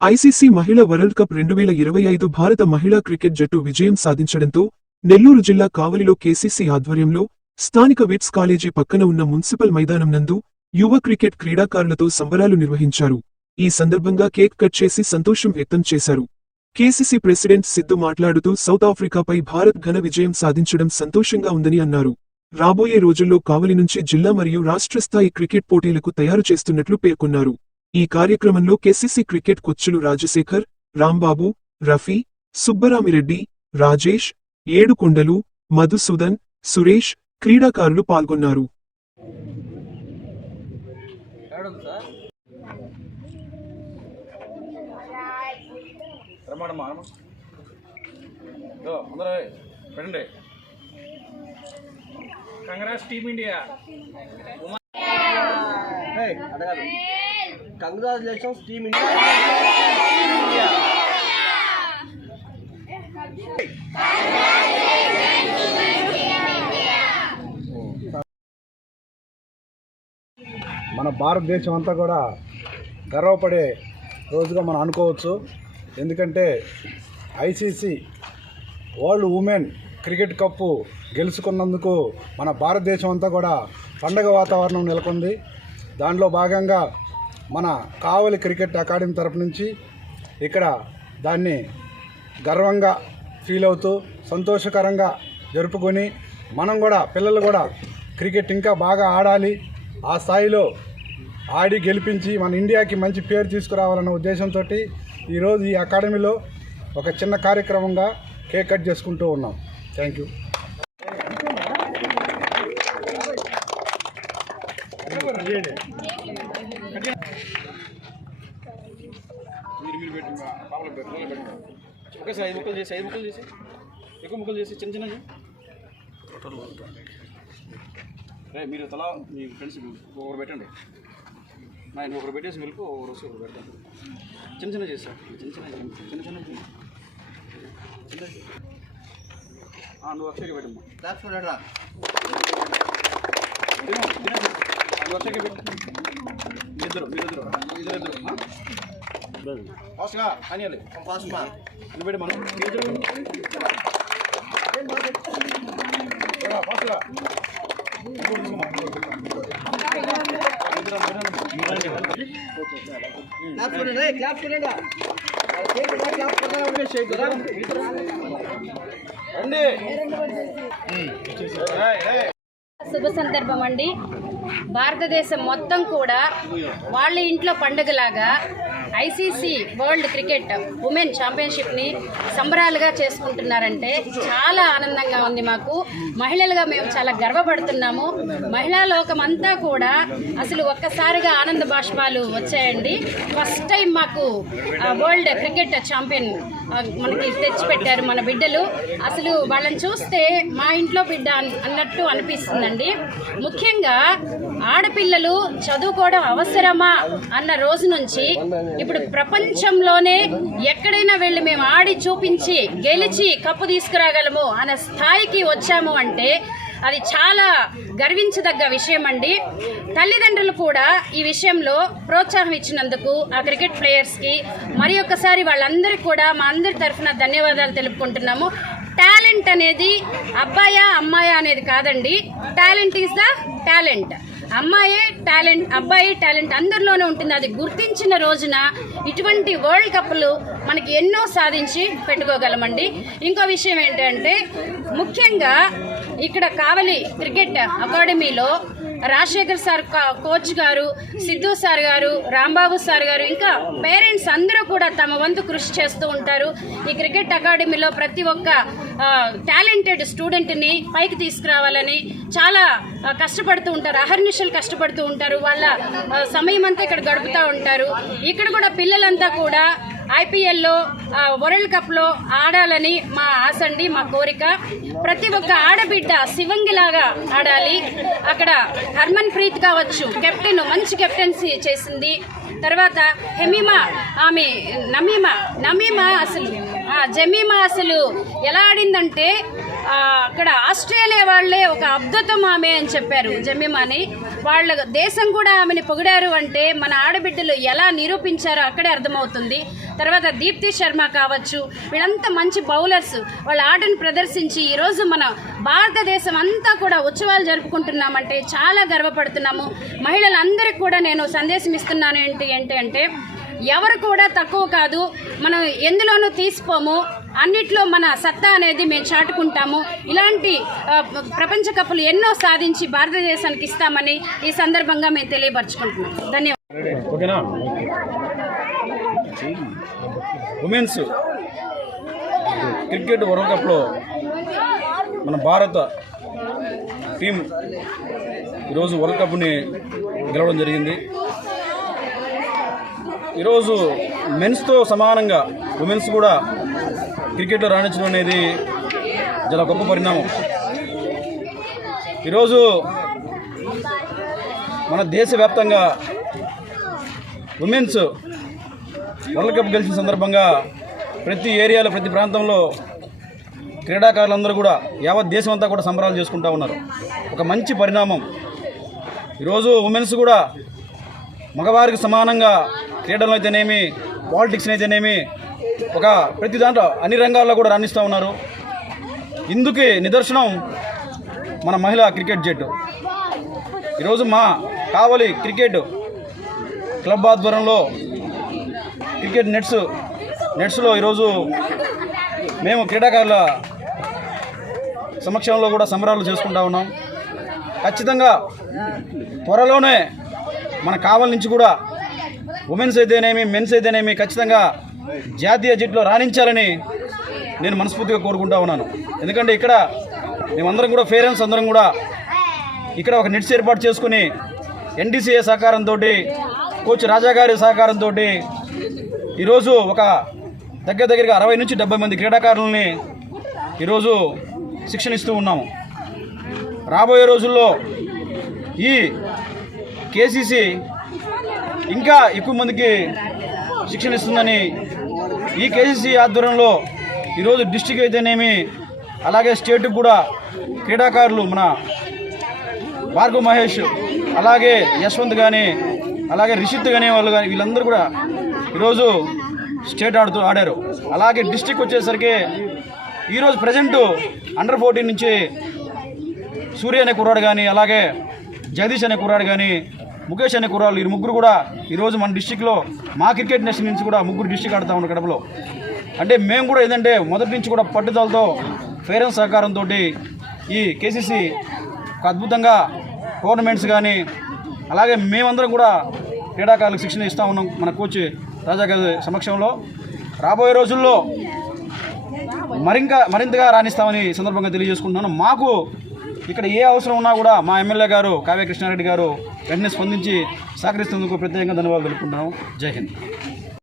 ICC మహిళా world cup 2025 భారత మహిళా క్రికెట్ జట్టు విజయం సాధించడంతో నెల్లూరు జిల్లా కావలిలో కేసీసీ ఆధ్వర్యంలో స్థానిక విట్స్ కాలేజీ పక్కన ఉన్న మున్సిపల్ మైదానం నందు యువ క్రికెట్ క్రీడాకారులతో సంబరాలు నిర్వహించారు. ఈ సందర్భంగా కేక్ కట్ చేసి సంతోషం వ్యక్తం చేశారు. కేసీసీ ప్రెసిడెంట్ సిద్ధు మాట్లాడుతూ సౌత్ ఆఫ్రికాపై భారత్ ఘన విజయం సాధించడం సంతోషంగా ఉందని అన్నారు. రాబోయే రోజుల్లో కావలి నుంచి జిల్లా మరియు రాష్ట్ర స్థాయి క్రికెట్ పోటీలకు తయారు చేస్తున్నట్లు పేర్కొన్నారు. ఈ కార్యక్రమంలో కేసీసీ క్రికెట్ కోచ్లు రాజశేఖర్, రాంబాబు, రఫీ, సుబ్బరామిరెడ్డి, రాజేష్, ఏడుకొండలు, మధుసూదన్, సురేష్, క్రీడాకారులు పాల్గొన్నారు. Congrats team India. Congratulations Team India. మన భారతదేశం అంతా కూడా గర్వపడే రోజుగా మనం అనుకోవచ్చు. ఎందుకంటే ICC world women cricket cup గెలుచుకున్నందుకు మన భారతదేశం అంతా కూడా పండగ వాతావరణం నెలకొంది. దానిలో భాగంగా మన కావలి క్రికెట్ అకాడమీ తరపు నుంచి ఇక్కడ దాన్ని గర్వంగా ఫీల్ అవుతూ సంతోషకరంగా జరుపుకొని మనం కూడా పిల్లలు కూడా క్రికెట్ ఇంకా బాగా ఆడాలి, ఆ స్థాయిలో ఆడి గెలిపించి మన ఇండియాకి మంచి పేరు తీసుకురావాలన్న ఉద్దేశంతో ఈరోజు ఈ అకాడమీలో ఒక చిన్న కార్యక్రమంగా కేక్ కట్ చేసుకుంటూ ఉన్నాం. Thank you. ఒకేసారి 5 ముక్కలు చేసి ఎక్కువ ముక్కలు చేసి చిన్న చిన్న మీరు తలా మీ ఫ్రెండ్స్ ఒకరు పెట్టండి. నేను ఒకరు పెట్టేసి మిల్క్ ఒకరు వచ్చి ఒకరు పెడతాను. చిన్న చిన్న చేస్తాను. నువ్వు అక్షయకి పెట్టమ్మా. నువ్వు అక్షయకి పెట్టు. మీరిద్దరు ఫాస్ట్గా అనియాలి. ఫాస్ట్గా అని పెట్టి మనం ఫాస్ట్గా శుభ సందర్భం అండి. భారతదేశం మొత్తం కూడా వాళ్ళ ఇంట్లో పండుగలాగా ఐసీసీ వరల్డ్ క్రికెట్ ఉమెన్ ఛాంపియన్షిప్ని సంబరాలుగా చేసుకుంటున్నారంటే చాలా ఆనందంగా ఉంది. మాకు మహిళలుగా మేము చాలా గర్వపడుతున్నాము. మహిళా లోకం అంతా కూడా అసలు ఒక్కసారిగా ఆనంద బాష్పాలు వచ్చాయండి. ఫస్ట్ టైం మాకు వరల్డ్ క్రికెట్ ఛాంపియన్ మనకి తెచ్చిపెట్టారు మన బిడ్డలు. అసలు వాళ్ళని చూస్తే మా ఇంట్లో బిడ్డ అన్నట్టు అనిపిస్తుందండి. ముఖ్యంగా ఆడపిల్లలు చదువుకోవడం అవసరమా అన్న రోజు నుంచి ఇప్పుడు ప్రపంచంలోనే ఎక్కడైనా వెళ్ళి మేము ఆడి చూపించి గెలిచి కప్పు తీసుకురాగలము అన్న స్థాయికి వచ్చాము అంటే అది చాలా గర్వించదగ్గ విషయం అండి. తల్లిదండ్రులు కూడా ఈ విషయంలో ప్రోత్సాహం ఇచ్చినందుకు ఆ క్రికెట్ ప్లేయర్స్కి మరి ఒక్కసారి వాళ్ళందరికీ కూడా మా అందరి తరఫున ధన్యవాదాలు తెలుపుకుంటున్నాము. టాలెంట్ అనేది అబ్బాయా అమ్మాయా అనేది కాదండి. Talent is the talent. అమ్మాయే టాలెంట్, అబ్బాయి టాలెంట్ అందరిలోనే ఉంటుంది. అది గుర్తించిన రోజున ఇటువంటి వరల్డ్ కప్లు మనకి ఎన్నో సాధించి పెట్టుకోగలమండి. ఇంకో విషయం ఏంటంటే ముఖ్యంగా ఇక్కడ కావలి క్రికెట్ అకాడమీలో రాజశేఖర్ సార్ కోచ్ గారు, సిద్ధు సార్ గారు, రాంబాబు సార్ గారు, ఇంకా పేరెంట్స్ అందరూ కూడా తమ వంతు కృషి చేస్తూ ఉంటారు. ఈ క్రికెట్ అకాడమీలో ప్రతి ఒక్క టాలెంటెడ్ స్టూడెంట్ని పైకి తీసుకురావాలని చాలా కష్టపడుతూ ఉంటారు. అహర్నిశలు కష్టపడుతూ ఉంటారు. వాళ్ళ సమయం అంతా ఇక్కడ గడుపుతూ ఉంటారు. ఇక్కడ కూడా పిల్లలంతా కూడా ఐపీఎల్లో వరల్డ్ కప్లో ఆడాలని మా ఆశ అండి, మా కోరిక. ప్రతి ఒక్క ఆడబిడ్డ శివంగిలాగా ఆడాలి. అక్కడ హర్మన్ ప్రీత్ కావచ్చు, కెప్టెన్ మంచి కెప్టెన్సీ చేసింది. తర్వాత హెమీమా, ఆమె జమీమా అసలు ఎలా ఆడిందంటే అక్కడ ఆస్ట్రేలియా వాళ్ళే ఒక అద్భుతం ఆమె అని చెప్పారు జమీమాని. వాళ్ళ దేశం కూడా ఆమెని పొగిడారు అంటే మన ఆడబిడ్డలు ఎలా నిరూపించారో అక్కడే అర్థమవుతుంది. తర్వాత దీప్తి శర్మ కావచ్చు, వీళ్ళంతా మంచి బౌలర్స్. వాళ్ళ ఆటను ప్రదర్శించి ఈరోజు మన భారతదేశం అంతా కూడా ఉత్సవాలు జరుపుకుంటున్నామంటే చాలా గర్వపడుతున్నాము. మహిళలందరికీ కూడా నేను సందేశం ఇస్తున్నాను ఏంటంటే ఎవరు కూడా తక్కువ కాదు, మనం ఎందులోనూ తీసిపోము, అన్నిట్లో మన సత్తా అనేది మేము చాటుకుంటాము. ఇలాంటి ప్రపంచ కప్పులు ఎన్నో సాధించి భారతదేశానికి ఇస్తామని ఈ సందర్భంగా మేము తెలియపరచుకుంటున్నాం. ధన్యవాదాలు. ఓకేనా? ఉమెన్స్ క్రికెట్ వరల్డ్ కప్లో మన భారత టీం ఈరోజు వరల్డ్ కప్ని గెలవడం జరిగింది. ఈరోజు మెన్స్తో సమానంగా ఉమెన్స్ కూడా క్రికెట్లో రాణించడం అనేది చాలా గొప్ప పరిణామం. ఈరోజు మన దేశవ్యాప్తంగా ఉమెన్స్ వరల్డ్ కప్ గెలిచిన సందర్భంగా ప్రతి ఏరియాలో ప్రతి ప్రాంతంలో క్రీడాకారులందరూ కూడా యావత్ దేశం అంతా కూడా సంబరాలు చేసుకుంటూ ఉన్నారు. ఒక మంచి పరిణామం. ఈరోజు ఉమెన్స్ కూడా మగవారికి సమానంగా క్రీడలు అయితేనేమి, పాలిటిక్స్ అయితేనేమి, ఒక ప్రతి దాంట్లో అన్ని రంగాల్లో కూడా రాణిస్తూ ఉన్నారు. ఇందుకే నిదర్శనం మన మహిళా క్రికెట్ జట్టు. ఈరోజు మా కావలి క్రికెట్ క్లబ్ ఆధ్వర్యంలో క్రికెట్ నెట్స్లో ఈరోజు మేము క్రీడాకారుల సమక్షంలో కూడా సంబరాలు చేసుకుంటా ఉన్నాం. ఖచ్చితంగా త్వరలోనే మన కావలి నుంచి కూడా ఉమెన్స్ అయితేనేమి, మెన్స్ అయితేనేమి ఖచ్చితంగా జాతీయ జట్టులో రాణించాలని నేను మనస్ఫూర్తిగా కోరుకుంటా ఉన్నాను. ఎందుకంటే ఇక్కడ మేమందరం కూడా పేరెంట్స్ అందరం కూడా ఇక్కడ ఒక నెట్స్ ఏర్పాటు చేసుకుని ఎన్డీసీఏ సహకారంతో, కోచ్ రాజా గారి సహకారంతో ఈరోజు ఒక దగ్గరగా 60 నుంచి 70 మంది క్రీడాకారులని ఈరోజు శిక్షణ ఇస్తూ ఉన్నాము. రాబోయే రోజుల్లో ఈ కేసీసీ ఇంకా ఎక్కువ మందికి శిక్షణ ఇస్తుందని, ఈ కేసీసీ ఆధ్వర్యంలో ఈరోజు డిస్టిక్ అయితేనేమి అలాగే స్టేట్కి కూడా క్రీడాకారులు మన భార్గవ్ మహేష్, అలాగే యశ్వంత్ కానీ, అలాగే రిషిత్ కానీ వాళ్ళు కానీ వీళ్ళందరూ కూడా ఈరోజు స్టేట్ ఆడారు. అలాగే డిస్టిక్ వచ్చేసరికి ఈరోజు ప్రజెంటు అండర్ 14 నుంచి సూర్య అనే కుర్రాడు కానీ, అలాగే జగదీష్ అనే కుర్రాడు కానీ, ముఖేష్ అనే కుర్రాళ్ళు, ఈ ముగ్గురు కూడా ఈరోజు మన డిస్టిక్లో మా క్రికెట్ నేషన్ నుంచి కూడా ముగ్గురు డిస్టిక్ ఆడుతూ ఉన్నారు కడపలో. అంటే మేము కూడా ఏంటంటే మొదటి నుంచి కూడా పట్టుదలతో పేరెంట్స్ సహకారంతో ఈ కేసీసీ ఒక అద్భుతంగా టోర్నమెంట్స్ కానీ, అలాగే మేమందరం కూడా క్రీడాకారులకు శిక్షణ ఇస్తూ ఉన్నాం మన కోచ్ రాజా గారి సమక్షంలో. రాబోయే రోజుల్లో మరింతగా రాణిస్తామని సందర్భంగా తెలియజేసుకుంటున్నాను. మాకు ఇక్కడ ఏ అవసరం ఉన్నా కూడా మా ఎమ్మెల్యే గారు కావ్య కృష్ణారెడ్డి గారు వెంటనే స్పందించి సహకరిస్తున్నందుకు ప్రత్యేకంగా ధన్యవాదాలు తెలుపుకుంటున్నాము. జై హింద్.